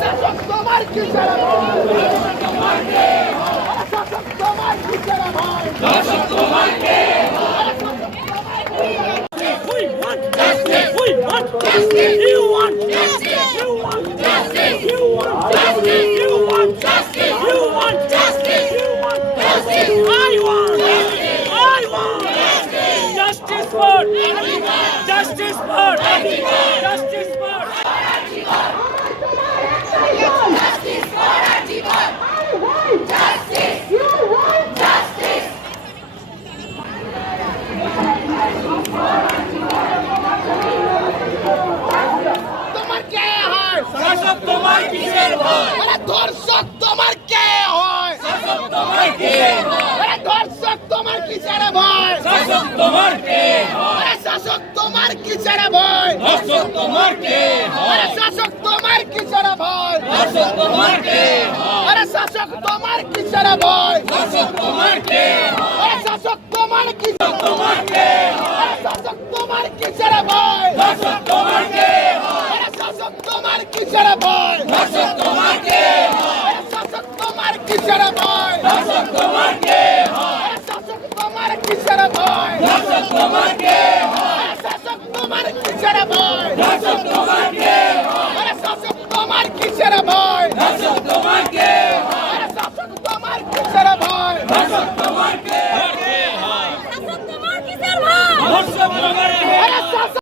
শাসক তোমার কিসের ভয়? শাসক তোমার কিসের ভয়? We want justice. We want justice. You want justice. You want justice. You want justice. You want justice. You want justice. You want justice. I want. I want justice for. Justice for. Justice for. তোমার কে হয়? শাসক তোমার কিসের ভয়? আরে ধর্ষক তোমার কে হয়? শাসক তোমার কে হয়? আরে ধর্ষক তোমার কিসের ভয়? শাসক তোমার কে হয়? আরে শাসক তোমার কিসের ভয়? শাসক তোমার কে হয়? আরে শাসক তোমার কিসের ভয়? শাসক তোমার কে হয়? আরে শাসক তোমার কিসের ভয়? শাসক তোমার কে হয়? আরে শাসক তোমার কিসের তোমার কে হয়? আরে শাসক তোমার কিসের ভয়? শাসক তোমার কে হয়? আরে শাসক তোমার কিসের ভয়? শাসক তোমার কে হয়? আরে শাসক তোমার কিসের ভয়? শাসক তোমার কে হয়? আরে শাসক তোমার কিসের ভয়? শাসক তোমার কে হয়? আরে শাসক তোমার কিসের ভয়? শাসক তোমার কে হয়? আরে শাসক তোমার কিসের ভয়?